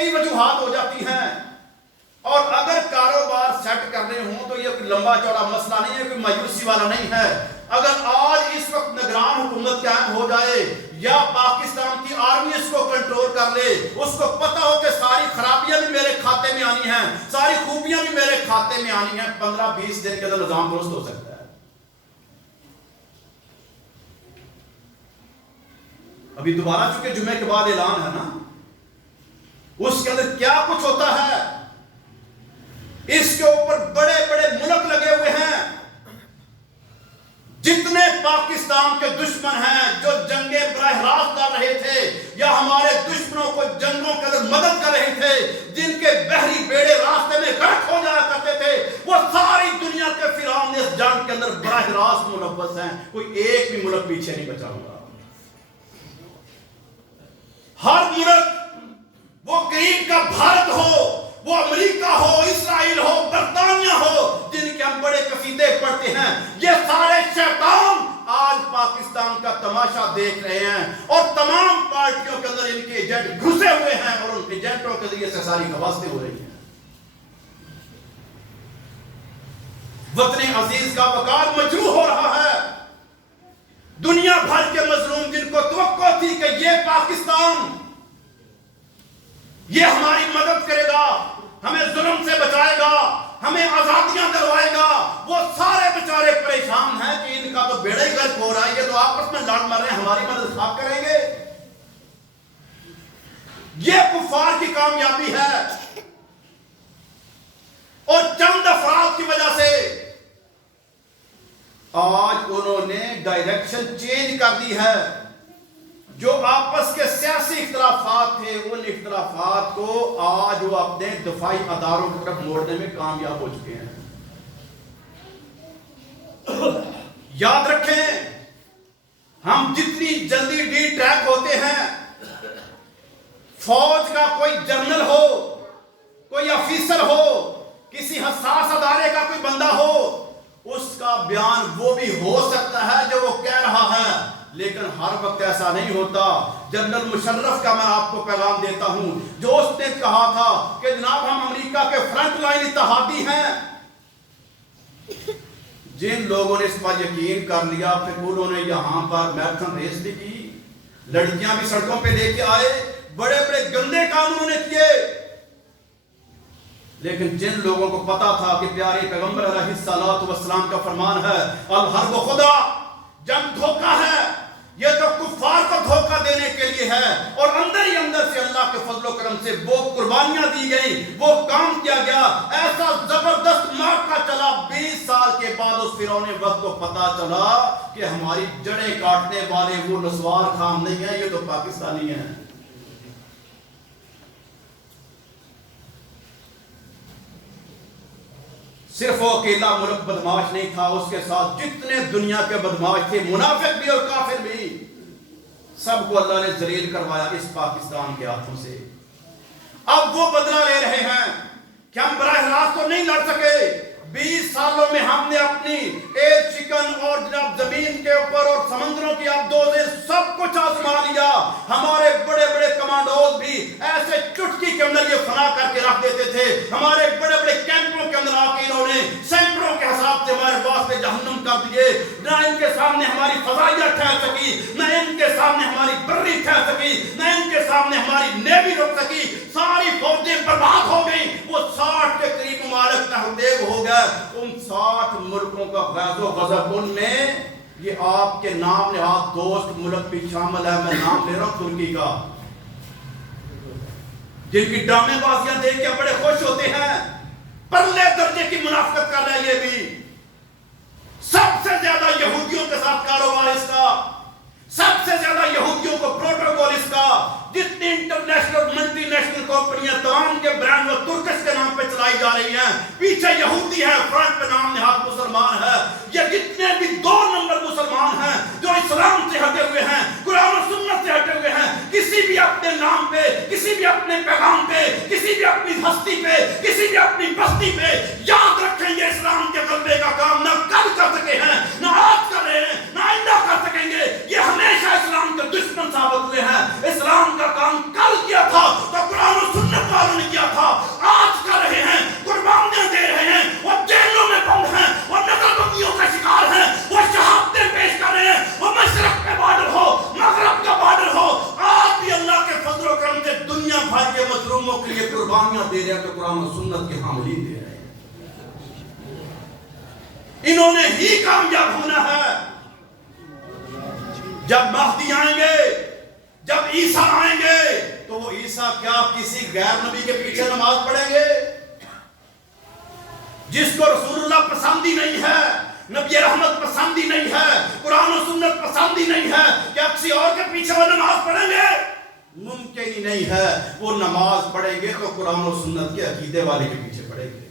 کئی وجوہات ہو جاتی ہیں، اور اگر کاروبار سیٹ کرنے ہوں تو یہ کوئی لمبا چوڑا مسئلہ نہیں ہے، کوئی مایوسی والا نہیں ہے۔ اگر آج اس وقت نگران حکومت قائم ہو جائے یا پاکستان کی آرمی اس کو کنٹرول کر لے، اس کو پتہ ہو کہ ساری خرابیاں بھی میرے کھاتے میں آنی ہیں، ساری خوبیاں بھی میرے کھاتے میں آنی ہیں، 15-20 دن کے اندر نظام درست ہو سکتا ہے۔ ابھی دوبارہ چونکہ جمعے کے بعد اعلان ہے نا، اس کے اندر کیا کچھ ہوتا ہے، اس کے اوپر بڑے بڑے ملک لگے ہوئے ہیں۔ جتنے پاکستان کے دشمن ہیں جو جنگیں براہ راست لڑ رہے تھے یا ہمارے دشمنوں کو جنگوں کے اندر مدد کر رہے تھے، جن کے بحری بیڑے راستے میں غرق ہو جایا کرتے تھے، وہ ساری دنیا کے فرعون اس جنگ کے اندر براہ راست ملوث ہیں، کوئی ایک بھی ملک پیچھے نہیں بچا ہوا۔ ہر ملک، وہ قریب کا بھارت ہو، وہ امریکہ ہو، اسرائیل ہو، برطانیہ ہو، جن کے ہم بڑے قصیدے پڑھتے ہیں، یہ سارے شیطان آج پاکستان کا تماشا دیکھ رہے ہیں، اور تمام پارٹیوں کے اندر ان کے ایجنٹ گھسے ہوئے ہیں، اور ان ایجنٹوں کے ذریعے سے ساری حواسیں ہو رہی ہیں۔ وطن عزیز کا وقار مجروح ہو رہا ہے۔ دنیا بھر کے مظلوم جن کو توقع تھی کہ یہ پاکستان، یہ ہماری مدد کرے گا، ہمیں ظلم سے بچائے گا، ہمیں آزادیاں دلوائے گا، وہ سارے بیچارے پریشان ہیں کہ ان کا تو بیڑا ہی غرق ہو رہا ہے، یہ تو آپس میں لڑ مر رہے ہیں، ہماری مدد آپ کریں گے؟ یہ کفار کی کامیابی ہے، اور چند افراد کی وجہ سے آج انہوں نے ڈائریکشن چینج کر دی ہے۔ جو آپس کے سیاسی اختلافات تھے، ان اختلافات کو آج وہ اپنے دفاعی اداروں کی طرف موڑنے میں کامیاب ہو چکے ہیں۔ یاد رکھیں، ہم جتنی جلدی ڈی ٹریک ہوتے ہیں، فوج کا کوئی جنرل ہو، کوئی افیسر ہو، کسی حساس ادارے کا کوئی بندہ ہو، اس کا بیان وہ بھی ہو سکتا ہے جو وہ کہہ رہا ہے، لیکن ہر وقت ایسا نہیں ہوتا۔ جنرل مشرف کا میں آپ کو پیغام دیتا ہوں، جو اس نے کہا تھا کہ جناب ہم امریکہ کے فرنٹ لائن اتحادی ہیں، جن لوگوں نے اس پر یقین کر لیا، پھر انہوں نے یہاں پر میراتھن ریس بھی کی، لڑکیاں بھی سڑکوں پہ لے کے آئے، بڑے بڑے گندے کام انہوں نے کیے، لیکن جن لوگوں کو پتا تھا کہ پیارے پیغمبر علیہ الصلوۃ والسلام کا فرمان ہے، الحرب خدا، جنگ دھوکہ ہے، یہ تو کفار کو دھوکہ دینے کے لیے ہے، اور اندر ہی اندر سے اللہ کے فضل و کرم سے وہ قربانیاں دی گئیں، وہ کام کیا گیا، ایسا زبردست معرکہ چلا، 20 سال کے بعد اس فرعون وقت کو پتا چلا کہ ہماری جڑیں کاٹنے والے وہ نسوار خام نہیں ہیں، یہ تو پاکستانی ہیں۔ صرف وہ اکیلا ملک بدماش نہیں تھا، اس کے ساتھ جتنے دنیا کے بدماش تھے، منافق بھی اور کافر بھی، سب کو اللہ نے ذلیل کروایا اس پاکستان کے ہاتھوں سے۔ اب وہ بدلہ لے رہے ہیں کہ ہم براہ راست تو نہیں لڑ سکے، 20 سالوں میں ہم نے اپنی ایئر چکن اور جناب زمین کے اوپر اور سمندروں کی آبدوزیں سب کچھ آزما لیا، ہمارے بڑے بڑے کمانڈوز بھی ایسے چٹکی کے اندر یہ فنا کر کے رکھ دیتے تھے، ہمارے بڑے بڑے کیمپوں کے اندر آ کے انہوں نے سینکڑوں کے حساب سے ہمارے واسطے جہنم کر دیے، نہ ان کے سامنے ہماری فضائیہ ٹھہر سکی، نہ ان کے سامنے ہماری بری ٹھہر سکی، نہ ان کے سامنے ہماری نیوی رک سکی، ساری فوجیں برباد ہو گئیں، وہ 60 کے قریب ممالک تحریک ہو گئے، ان 60 ملکوں کا غزو و غضب، ان میں یہ آپ کے نام نہاد دوست ملک بھی شامل ہے، میں نام لے رہا ہوں ترکی کا، جن کی ڈرامے بازیاں دیکھ کے بڑے خوش ہوتے ہیں، پرلے درجے کی منافقت کر رہا ہے، یہ بھی سب سے زیادہ یہودیوں کے ساتھ کاروبار اس کا، سب سے زیادہ یہودیوں کو پروٹوکول اس کا، جتنی انٹرنیشنل ملٹی نیشنل کمپنیاں تمام کے برانڈ و ترکش کے نام پہ چلائی جا رہی ہیں، پیچھے یہودی ہے، فرنٹ پہ نام نہاد مسلمان ہے، یہ جتنے بھی 2 نمبر مسلمان ہیں جو اسلام سے ہٹے ہوئے ہیں، قرآن و سنت سے ہٹے ہوئے ہیں، کسی بھی اپنے نام پہ، کسی بھی اپنے پیغام پہ، کسی بھی اپنی ہستی پہ، کسی بھی اپنی بستی پہ، یاد رکھیں یہ اسلام کے غلبے کا کام نہ کل کر سکے ہیں، نہ آج کر رہے ہیں، نہ آئندہ کر سکیں گے، یہ ہمیشہ اسلام کے دشمن ثابت ہوئے ہیں۔ اسلام کا کام کل کیا تھا تو قرآن و سنت قرآن و سنت کے حاملین دے رہے ہیں. انہوں نے ہی کامیاب ہونا ہے. جب مہدی آئیں گے، جب عیسیٰ آئیں گے، تو وہ عیسیٰ کیا کسی غیر نبی کے پیچھے نماز پڑھیں گے؟ جس کو رسول اللہ پسند ہی نہیں ہے، نبی رحمت پسند ہی نہیں ہے، قرآن و سنت پسند ہی نہیں ہے، کیا کسی اور کے پیچھے وہ نماز پڑھیں گے؟ ممکن ہی نہیں ہے. وہ نماز پڑھیں گے تو قرآن و سنت کے عقیدے والے کے پیچھے پڑھیں گے.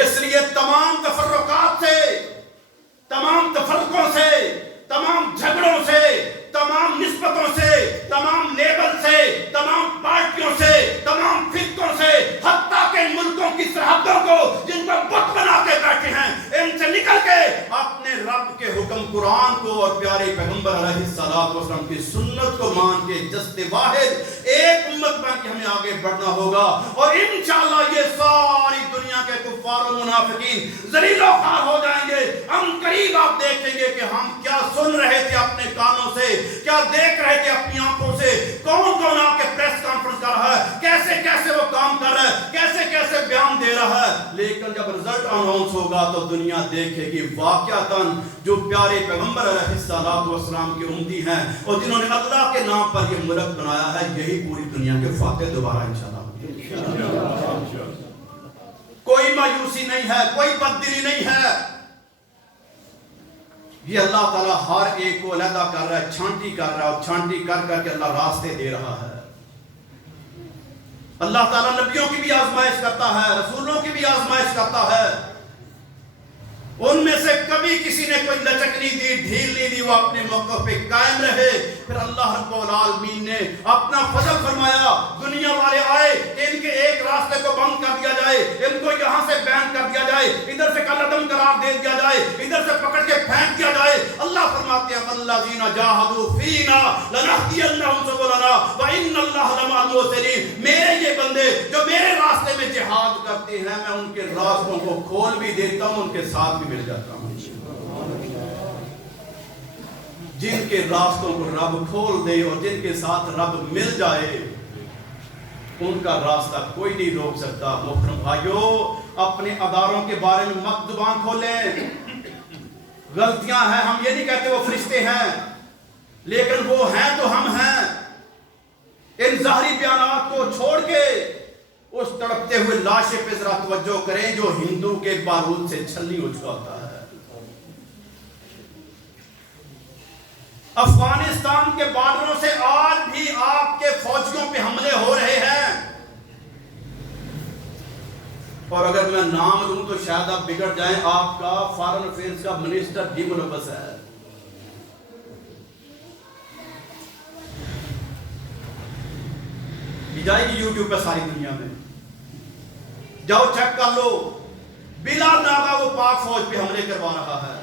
اس لیے تمام تفرقات سے، تمام تفرقوں سے، تمام جھگڑوں سے، تمام نسبتوں سے، تمام لیبل سے، تمام پارٹیوں سے، تمام فرقوں سے، حتیٰ کہ ان ملکوں کی سرحدوں کو جن کو بت بنا کے بیٹھے ہیں، ان سے نکل کے اپنے رب کے حکم قرآن کو اور پیارے پیغمبر علیہ السلام کی سنت کو مان کے جست واحد ایک امت بن کے ہمیں آگے بڑھنا ہوگا. اور انشاءاللہ یہ ساری دنیا کے کفار و منافقین ذلیل و خوار ہو جائیں گے. ہم قریب آپ دیکھیں گے کہ ہم کیا سن رہے تھے اپنے کانوں سے، کیا دیکھ رہے تھے اپنی آنکھوں سے، کون کون آ کے پریس کانفرنس کر رہا ہے، کیسے کیسے وہ کام کر رہا ہے، کیسے کیسے بیان دے رہا ہے. لیکن جب رزلٹ اناؤنس ہوگا تو دنیا دیکھے گی واقعتاً جو پیارے پیغمبر علیہ السلام کے امتی ہیں اور جنہوں نے اللہ کے نام پر یہ ملک بنایا ہے، یہی پوری دنیا کے فاتح دوبارہ انشاءاللہ. کوئی مایوسی نہیں ہے، کوئی بددلی نہیں ہے. یہ اللہ تعالیٰ ہر ایک کو علیحدہ کر رہا ہے، چھانٹی کر رہا ہے، اور چھانٹی کر کر کے اللہ راستے دے رہا ہے. اللہ تعالیٰ نبیوں کی بھی آزمائش کرتا ہے، رسولوں کی بھی آزمائش کرتا ہے. ان میں سے کبھی کسی نے کوئی لچک نہیں دی، ڈھیل نہیں دی، وہ اپنے موقع پہ قائم رہے. پھر اللہ رب العالمین نے اپنا فضل فرمایا. دنیا والے آئے کہ ان کے ایک راستے کو بند کر دیا جائے، ان کو یہاں سے بین کر دیا جائے، ادھر سے کالعدم قرار دے دیا جائے، ادھر سے پکڑ کے پھینک دیا جائے. اللہ فرماتے ہیں والذین جاہدوا فینا لنہدینہم سبلنا وان اللہ لمع المحسنین. میرے یہ بندے جو میرے راستے میں جہاد کرتے ہیں، میں ان کے راستوں کو کھول بھی دیتا ہوں، ان کے ساتھ بھی مل جاتا ہوں. جن کے راستوں کو رب کھول دے اور جن کے ساتھ رب مل جائے، ان کا راستہ کوئی نہیں روک سکتا. محترم بھائیو، اپنے اداروں کے بارے میں مت زبان کھولیں. غلطیاں ہیں، ہم یہ نہیں کہتے وہ فرشتے ہیں، لیکن وہ ہیں تو ہم ہیں. ان ظاہری بیانات کو چھوڑ کے اس تڑپتے ہوئے لاشے پہ ذرا توجہ کریں جو ہندو کے بارود سے چھلنی ہو چکا ہوتا ہے. افغانستان کے بارڈروں سے آج بھی آپ کے فوجیوں پہ حملے ہو رہے ہیں، اور اگر میں نام لوں تو شاید آپ بگڑ جائیں. آپ کا فارن افیئرز کا منسٹر بھی ملوث ہے. جائے گی یوٹیوب پہ ساری دنیا میں، جاؤ چیک کر لو. بلا ناغہ وہ پاک فوج پہ حملے کروا رہا ہے.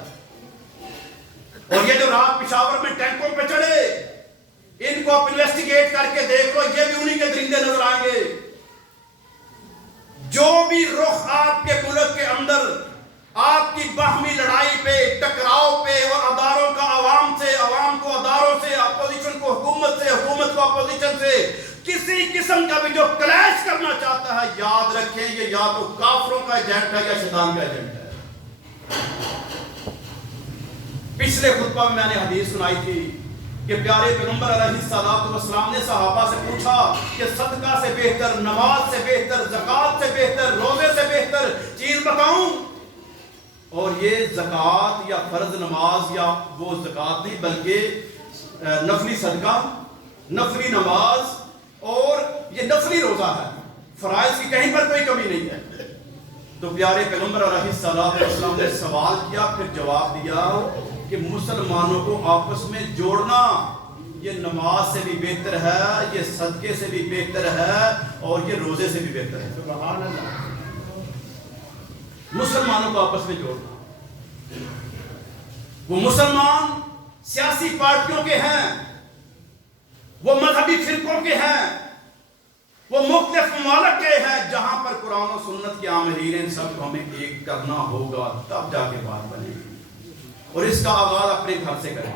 اور یہ جو رات پشاور میں ٹینکوں پہ چڑھے، ان کو آپ انویسٹیگیٹ کر کے دیکھ لو، یہ بھی انہی کے درندے نظر آئیں گے. جو بھی رخ آپ کے ملک کے اندر آپ کی باہمی لڑائی پہ، ٹکراؤ پہ، اور اداروں کا عوام سے، عوام کو اداروں سے، اپوزیشن کو حکومت سے، حکومت کو اپوزیشن سے کسی قسم کا بھی جو کلیش کرنا چاہتا ہے، یاد رکھیں یہ یا تو کافروں کا ایجنٹ ہے یا شیطان کا ایجنٹ ہے. پچھلے خطبہ میں نے حدیث سنائی تھی کہ پیارے پیغمبر علیہ السلام نے صحابہ سے پوچھا کہ صدقہ سے بہتر، نماز سے بہتر، زکوٰۃ سے بہتر، روزے سے بہتر چیز بتاؤں؟ اور یہ زکوٰۃ یا فرض نماز یا وہ زکوٰۃ نہیں بلکہ نفلی صدقہ، نفلی نماز اور یہ نفلی روزہ ہے. فرائض کی کہیں پر کوئی کمی نہیں ہے. تو پیارے پیغمبر علیہ السلام نے سوال کیا، پھر جواب دیا کہ مسلمانوں کو آپس میں جوڑنا یہ نماز سے بھی بہتر ہے، یہ صدقے سے بھی بہتر ہے، اور یہ روزے سے بھی بہتر ہے. سبحان اللہ. مسلمانوں کو آپس میں جوڑنا. وہ مسلمان سیاسی پارٹیوں کے ہیں، وہ مذہبی فرقوں کے ہیں، وہ مختلف ممالک کے ہیں. جہاں پر قرآن و سنت کے عاملین ان سب کو ہمیں ایک کرنا ہوگا، تب جا کے بات بنے گی. اور اس کا آغاز اپنے گھر سے کریں.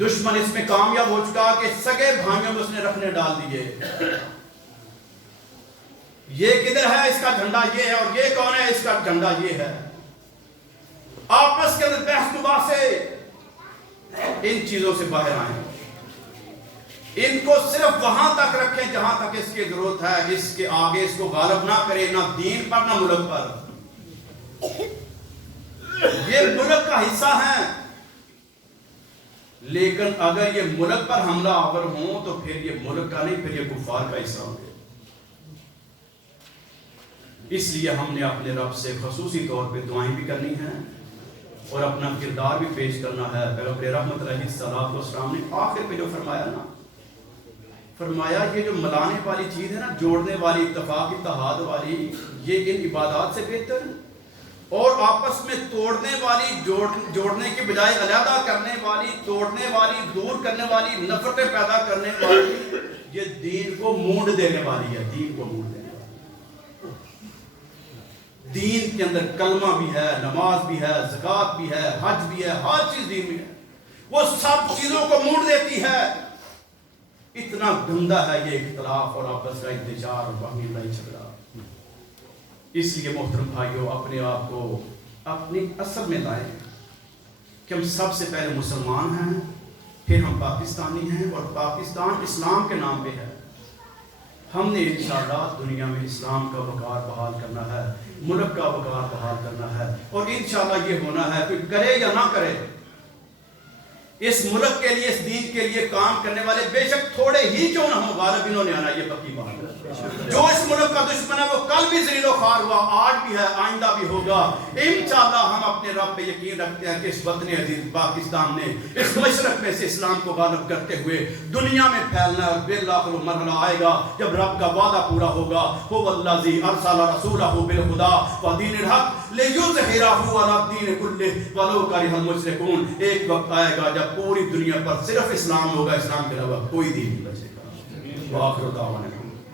دشمن اس میں کامیاب ہو چکا کہ سگے بھائیوں میں اس نے رکھنے ڈال دیے. یہ کدھر ہے اس کا جھنڈا یہ ہے، اور یہ کون ہے اس کا جھنڈا یہ ہے. آپس کے اندر بحث مباحثے، ان چیزوں سے باہر آئیں. ان کو صرف وہاں تک رکھیں جہاں تک اس کی ضرورت ہے، اس کے آگے اس کو غالب نہ کریں، نہ دین پر نہ ملک پر. یہ ملک کا حصہ ہیں، لیکن اگر یہ ملک پر حملہ آور ہوں تو پھر یہ ملک کا نہیں، پھر یہ کفار کا حصہ ہوں گے. اس لیے ہم نے اپنے رب سے خصوصی طور پہ دعائیں بھی کرنی ہیں اور اپنا کردار بھی پیش کرنا ہے. پیغمبر رحمت علیہ السلام نے آخر پہ جو فرمایا نا، فرمایا یہ جو ملانے والی چیز ہے نا، جوڑنے والی، اتفاق اتحاد والی، یہ ان عبادات سے بہتر ہے. اور آپس میں توڑنے والی، جوڑنے کے بجائے علیحدہ کرنے والی، توڑنے والی، دور کرنے والی، نفرتیں پیدا کرنے والی، یہ دین کو مونڈ دینے والی ہے. دین کو مونڈ دینے والی. دین کے اندر کلمہ بھی ہے، نماز بھی ہے، زکوٰۃ بھی ہے، حج بھی ہے، ہر چیز دین میں ہے. وہ سب چیزوں کو مونڈ دیتی ہے. اتنا گندا ہے یہ اختلاف اور آپس کا انتشار اور باہمی لڑائی جھگڑا. اس لیے محترم بھائیوں، اپنے آپ کو اپنی اصل میں لائیں کہ ہم سب سے پہلے مسلمان ہیں، پھر ہم پاکستانی ہیں، اور پاکستان اسلام کے نام پہ ہے. ہم نے انشاءاللہ دنیا میں اسلام کا وقار بحال کرنا ہے، ملک کا وقار بحال کرنا ہے، اور انشاءاللہ یہ ہونا ہے کہ کرے یا نہ کرے، اس ملک کے لیے، اس دین کے لیے کام کرنے والے بے شک تھوڑے ہی کیوں نہ ہوں، غالب انہوں نے آنا، یہ پکی بات ہے. جو اس ملک کا دشمن ہے وہ کل بھی ذلیل و خوار ہوا، آج بھی ہے، آئندہ بھی ہوگا. انشاءاللہ ہم اپنے رب پہ یقین رکھتے ہیں کہ اس وطن عزیز پاکستان نے اس مشرق میں سے اسلام کو غالب کرتے ہوئے دنیا میں پھیلنا ہے، اور بالآخر وہ مرحلہ آئے گا جب رب کا وعدہ پورا ہوگا. هو الذی ارسل رسولہ بالہدی ودین الحق لیظہرہ علی الدین کلہ ولو کرہ المشرکون. ایک وقت آئے گا جب پوری دنیا پر صرف اسلام ہوگا، اسلام کے علاوہ کوئی دین نہیں بچے گا. وآخر دعوانا